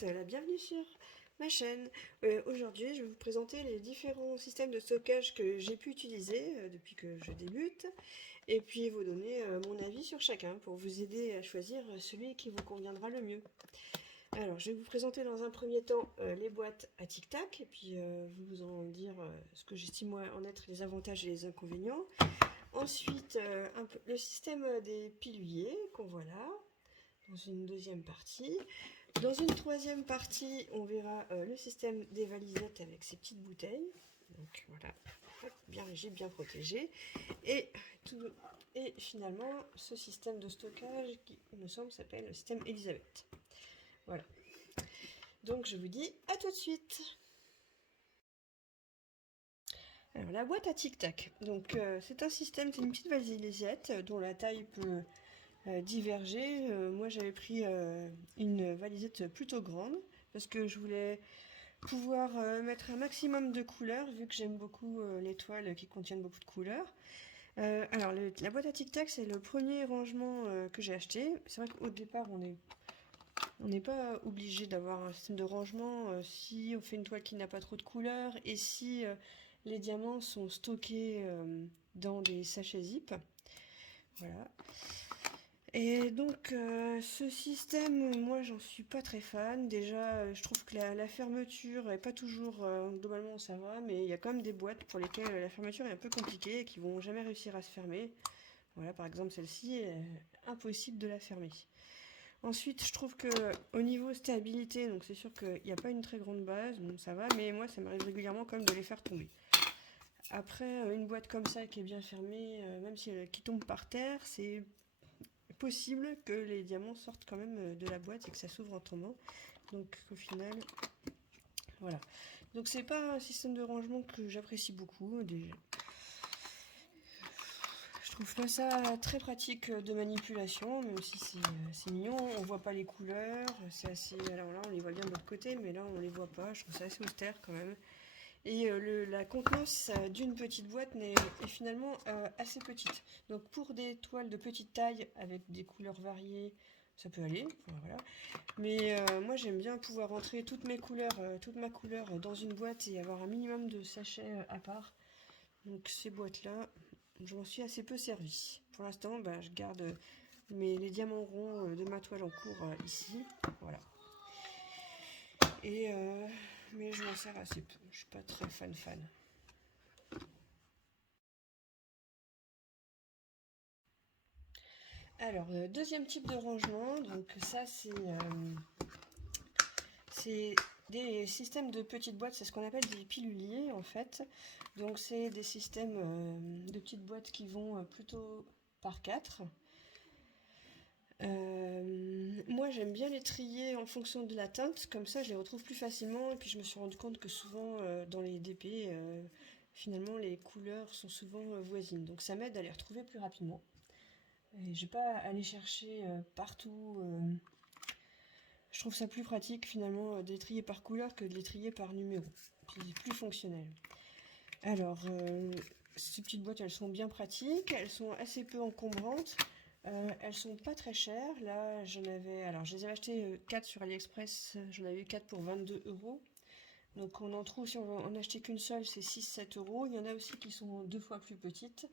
souhaite la bienvenue sur ma chaîne. Aujourd'hui, je vais vous présenter les différents systèmes de stockage que j'ai pu utiliser depuis que je débute, et puis vous donner mon avis sur chacun pour vous aider à choisir celui qui vous conviendra le mieux. Alors, je vais vous présenter dans un premier temps les boîtes à tic-tac, et puis vous en dire ce que j'estime en être les avantages et les inconvénients. Ensuite, le système des piluliers qu'on voit là, dans une deuxième partie. Dans une troisième partie, on verra le système des valisettes avec ces petites bouteilles. Donc voilà, bien léger, bien protégé. Et finalement, ce système de stockage qui, il me semble, s'appelle le système Elisabeth. Voilà. Donc je vous dis à tout de suite. Alors la boîte à tic-tac. Donc c'est un système, c'est une petite valisette dont la taille peut diverger. Moi j'avais pris une valisette plutôt grande parce que je voulais pouvoir mettre un maximum de couleurs vu que j'aime beaucoup les toiles qui contiennent beaucoup de couleurs. Alors la boîte à tic-tac, c'est le premier rangement que j'ai acheté. C'est vrai qu'au départ on n'est pas obligé d'avoir un système de rangement si on fait une toile qui n'a pas trop de couleurs et si les diamants sont stockés dans des sachets zip. Voilà. Et donc ce système, moi j'en suis pas très fan. Déjà je trouve que la fermeture est pas toujours, globalement ça va, mais il y a quand même des boîtes pour lesquelles la fermeture est un peu compliquée et qui vont jamais réussir à se fermer. Voilà, par exemple celle-ci, impossible de la fermer. Ensuite je trouve que au niveau stabilité, donc c'est sûr qu'il n'y a pas une très grande base, donc ça va, mais moi ça m'arrive régulièrement quand même de les faire tomber. Après une boîte comme ça qui est bien fermée, même si qui tombe par terre, c'est possible que les diamants sortent quand même de la boîte et que ça s'ouvre en tombant. Donc au final, voilà. Donc c'est pas un système de rangement que j'apprécie beaucoup. Déjà. Je trouve pas ça très pratique de manipulation, même si c'est mignon. On voit pas les couleurs, c'est assez. Alors là, on les voit bien de l'autre côté, mais là, on les voit pas. Je trouve ça assez austère quand même. Et la contenance d'une petite boîte est finalement assez petite. Donc pour des toiles de petite taille avec des couleurs variées, ça peut aller. Voilà. Mais moi j'aime bien pouvoir rentrer toutes mes couleurs, toute ma couleur dans une boîte et avoir un minimum de sachets à part. Donc ces boîtes-là, je m'en suis assez peu servi. Pour l'instant, je garde les diamants ronds de ma toile en cours ici. Voilà. Et mais je m'en sers assez peu. Je suis pas très fan. Alors, deuxième type de rangement, donc ça c'est des systèmes de petites boîtes, c'est ce qu'on appelle des piluliers en fait. Donc c'est des systèmes de petites boîtes qui vont plutôt par 4. Moi j'aime bien les trier en fonction de la teinte, comme ça je les retrouve plus facilement et puis je me suis rendu compte que souvent dans les DP, finalement les couleurs sont souvent voisines, donc ça m'aide à les retrouver plus rapidement. Et j'ai pas à aller chercher partout. Je trouve ça plus pratique finalement de les trier par couleur que de les trier par numéro. C'est plus fonctionnel. Alors, ces petites boîtes, elles sont bien pratiques, elles sont assez peu encombrantes. Elles sont pas très chères. Là, alors je les avais achetées 4 sur AliExpress, j'en avais eu 4 pour 22 euros. Donc on en trouve, si on veut en acheter qu'une seule, c'est 6-7 euros. Il y en a aussi qui sont 2 fois plus petites.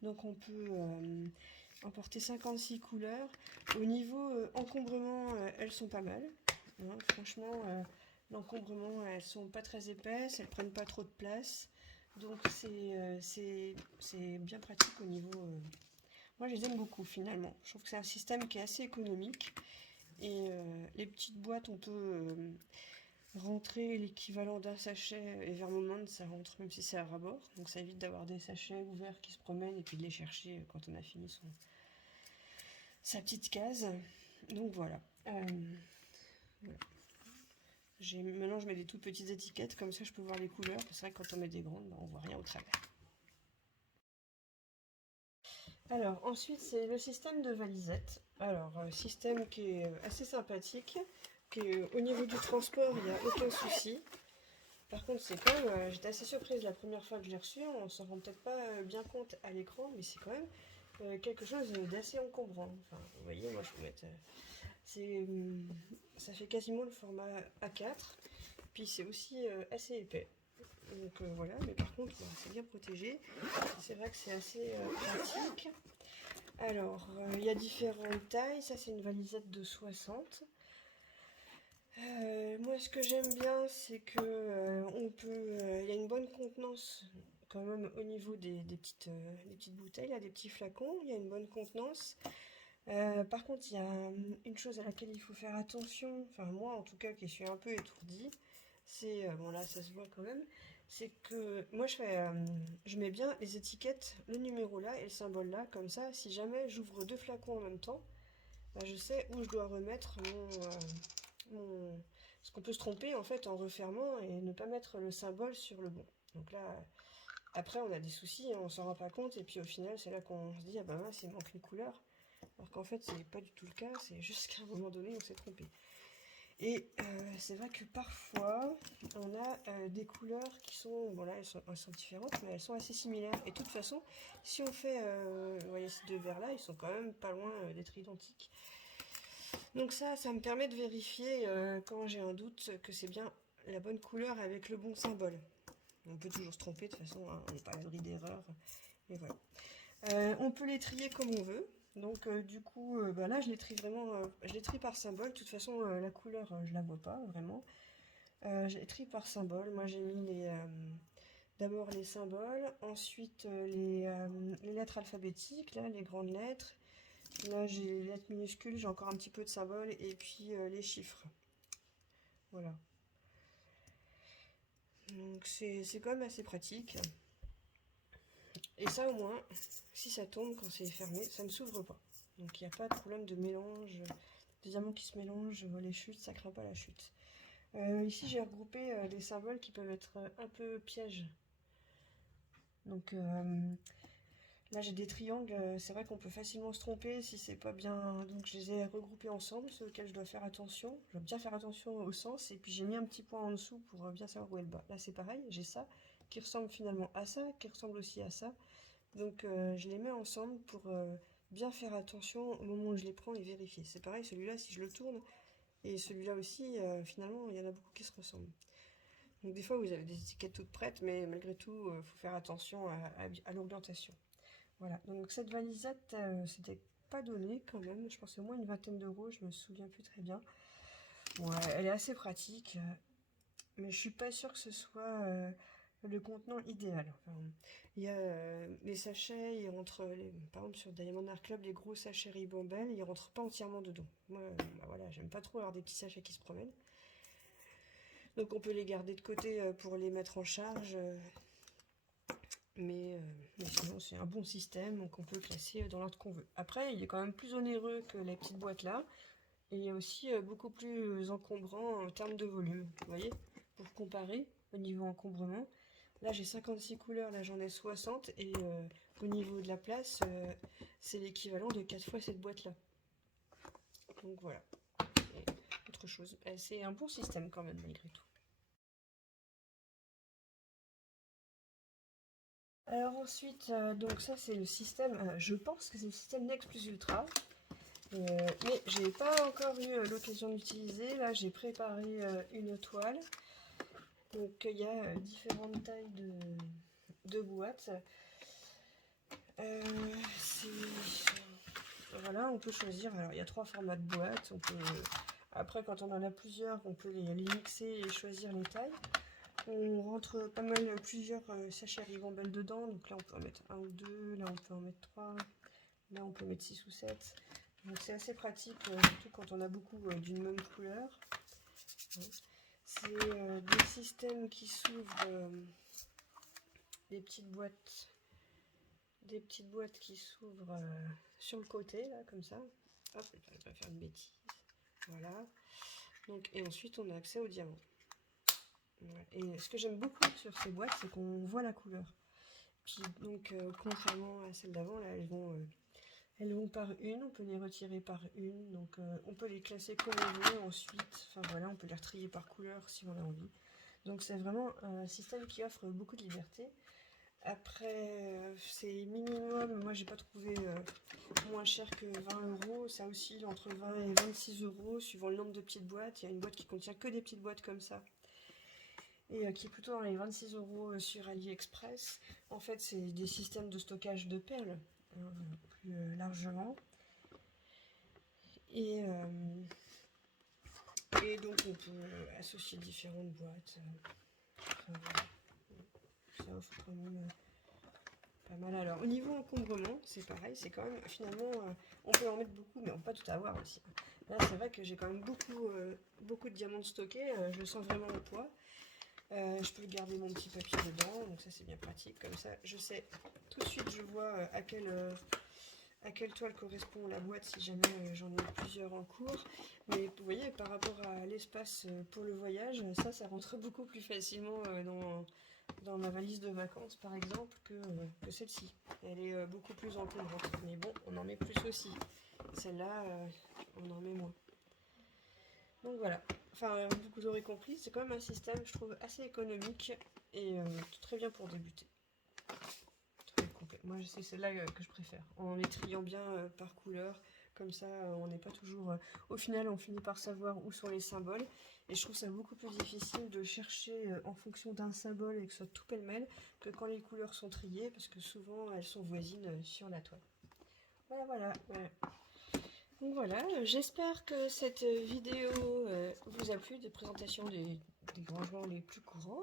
Donc on peut emporter 56 couleurs. Au niveau encombrement, elles sont pas mal. Hein, franchement, l'encombrement, elles sont pas très épaisses, elles prennent pas trop de place. Donc c'est bien pratique au niveau... Moi, je les aime beaucoup finalement. Je trouve que c'est un système qui est assez économique. Et les petites boîtes, on peut rentrer l'équivalent d'un sachet, et vers le moment ça rentre même si c'est à rabord. Donc ça évite d'avoir des sachets ouverts qui se promènent et puis de les chercher quand on a fini sa petite case. Donc voilà. Voilà. Maintenant je mets des toutes petites étiquettes, comme ça je peux voir les couleurs. C'est vrai que quand on met des grandes, on voit rien au travers. Alors ensuite c'est le système de valisette. Alors système qui est assez sympathique, au niveau du transport il n'y a aucun souci. Par contre c'est quand même, j'étais assez surprise la première fois que je l'ai reçu, on s'en rend peut-être pas bien compte à l'écran, mais c'est quand même quelque chose d'assez encombrant. Enfin vous voyez, moi je peux mettre Ça fait quasiment le format A4, puis c'est aussi assez épais. Donc voilà, mais par contre, c'est bien protégé. C'est vrai que c'est assez pratique. Alors, il y a différentes tailles. Ça, c'est une valisette de 60. Moi, ce que j'aime bien, c'est que il y a une bonne contenance quand même au niveau des petites bouteilles, là, des petits flacons. Il y a une bonne contenance. Par contre, il y a une chose à laquelle il faut faire attention, enfin moi en tout cas qui suis un peu étourdie, c'est, bon là ça se voit quand même, c'est que moi je mets bien les étiquettes, le numéro là et le symbole là, comme ça si jamais j'ouvre deux flacons en même temps, bah, je sais où je dois remettre mon... Parce qu'on peut se tromper en fait en refermant et ne pas mettre le symbole sur le bon. Donc là, après on a des soucis, hein, on s'en rend pas compte et puis au final c'est là qu'on se dit ah bah mince il manque une couleur. Alors qu'en fait, c'est pas du tout le cas, c'est juste qu'à un moment donné, on s'est trompé. Et c'est vrai que parfois, on a des couleurs qui sont, bon là, elles sont différentes, mais elles sont assez similaires. Et de toute façon, si on fait, vous voyez ces deux verres-là, ils sont quand même pas loin d'être identiques. Donc ça me permet de vérifier quand j'ai un doute que c'est bien la bonne couleur avec le bon symbole. On peut toujours se tromper, de toute façon, hein, on n'est pas à l'abri d'erreurs. Et voilà. On peut les trier comme on veut. Donc du coup, bah là je les trie vraiment, je les trie par symbole. De toute façon, la couleur, je la vois pas vraiment. Je les trie par symbole. Moi j'ai mis d'abord les symboles, ensuite les lettres alphabétiques, là les grandes lettres. Là j'ai les lettres minuscules, j'ai encore un petit peu de symboles et puis les chiffres. Voilà. Donc c'est quand même assez pratique. Et ça au moins, si ça tombe quand c'est fermé, ça ne s'ouvre pas. Donc il n'y a pas de problème de mélange, des diamants qui se mélangent, les chutes, ça craint pas la chute. Ici j'ai regroupé des symboles qui peuvent être un peu pièges. Donc là j'ai des triangles, c'est vrai qu'on peut facilement se tromper si c'est pas bien. Donc je les ai regroupés ensemble, ceux auxquels je dois faire attention. Je dois bien faire attention au sens, et puis j'ai mis un petit point en dessous pour bien savoir où est le bas. Là c'est pareil, j'ai ça qui ressemble finalement à ça, qui ressemble aussi à ça. Donc je les mets ensemble pour bien faire attention au moment où je les prends et vérifier. C'est pareil, celui-là, si je le tourne, et celui-là aussi, finalement, il y en a beaucoup qui se ressemblent. Donc des fois, vous avez des étiquettes toutes prêtes, mais malgré tout, il faut faire attention à l'orientation. Voilà, donc cette valisette, c'était pas donné quand même. Je pense au moins une vingtaine d'euros, je me souviens plus très bien. Bon, elle est assez pratique, mais je suis pas sûre que ce soit le contenant idéal. Enfin, il y a les sachets, par exemple sur Diamond Art Club, les gros sachets Ribambelle, ils rentrent pas entièrement dedans. Moi, bah voilà, j'aime pas trop avoir des petits sachets qui se promènent. Donc on peut les garder de côté pour les mettre en charge, mais sinon c'est un bon système, donc on peut le classer dans l'ordre qu'on veut. Après, il est quand même plus onéreux que les petites boîtes là, et il est aussi beaucoup plus encombrant en termes de volume. Vous voyez, pour comparer au niveau encombrement. Là j'ai 56 couleurs, là j'en ai 60 et au niveau de la place, c'est l'équivalent de 4 fois cette boîte là. Donc voilà, et autre chose. C'est un bon système quand même malgré tout. Alors ensuite, donc ça c'est le système, je pense que c'est le système Nex Plus Ultra, mais j'ai pas encore eu l'occasion d'utiliser. Là j'ai préparé une toile, donc il y a différentes tailles de boîtes. Voilà, on peut choisir. Alors, il y a 3 formats de boîtes. Après, quand on en a plusieurs, on peut les mixer et choisir les tailles. On rentre pas mal plusieurs sachets Ribambelle dedans. Donc là, on peut en mettre un ou deux. Là, on peut en mettre 3. Là, on peut mettre 6 ou 7. Donc, c'est assez pratique, surtout quand on a beaucoup d'une même couleur. C'est des systèmes qui s'ouvrent, des petites boîtes qui s'ouvrent sur le côté, là, comme ça. Hop, je ne vais pas faire une bêtise. Voilà. Donc, et ensuite, on a accès au diamant. Voilà. Et ce que j'aime beaucoup sur ces boîtes, c'est qu'on voit la couleur. Puis, donc, contrairement à celles d'avant, là, elles vont par une. On peut les retirer par une. Donc, on peut les classer comme on veut. Ensuite, enfin voilà, on peut les retrier par couleur si on a envie. Donc, c'est vraiment un système qui offre beaucoup de liberté. Après, c'est minimum, moi j'ai pas trouvé moins cher que 20 €. Ça oscille entre 20 et 26 € suivant le nombre de petites boîtes. Il y a une boîte qui contient que des petites boîtes comme ça et qui est plutôt dans les 26 € sur AliExpress. En fait, c'est des systèmes de stockage de perles, hein, plus largement. Et, et donc on peut associer différentes boîtes. Enfin, ça offre quand même pas mal. Alors au niveau encombrement, c'est pareil, c'est quand même finalement on peut en mettre beaucoup, mais on peut pas tout avoir aussi. Là c'est vrai que j'ai quand même beaucoup de diamants stockés, je sens vraiment le poids. Je peux garder mon petit papier dedans, donc ça c'est bien pratique. Comme ça, je sais tout de suite, je vois à quelle toile correspond la boîte si jamais j'en ai plusieurs en cours. Mais vous voyez, par rapport à l'espace pour le voyage, ça rentre beaucoup plus facilement dans ma valise de vacances par exemple que celle-ci. Elle est beaucoup plus encombrante, mais bon, on en met plus aussi. Celle-là, on en met moins. Donc voilà, enfin vous aurez compris, c'est quand même un système je trouve assez économique et très bien pour débuter. Très complet. Moi c'est celle-là que je préfère, en les triant bien par couleur, comme ça on n'est pas toujours... au final on finit par savoir où sont les symboles et je trouve ça beaucoup plus difficile de chercher en fonction d'un symbole et que ce soit tout pêle-mêle que quand les couleurs sont triées parce que souvent elles sont voisines sur la toile. Voilà. Ouais. Donc voilà, j'espère que cette vidéo vous a plu, de présentation des rangements les plus courants.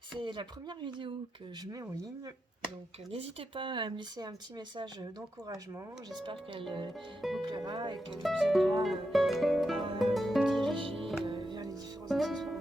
C'est la première vidéo que je mets en ligne, donc n'hésitez pas à me laisser un petit message d'encouragement. J'espère qu'elle vous plaira et qu'elle vous aidera à vous diriger vers les différents accessoires.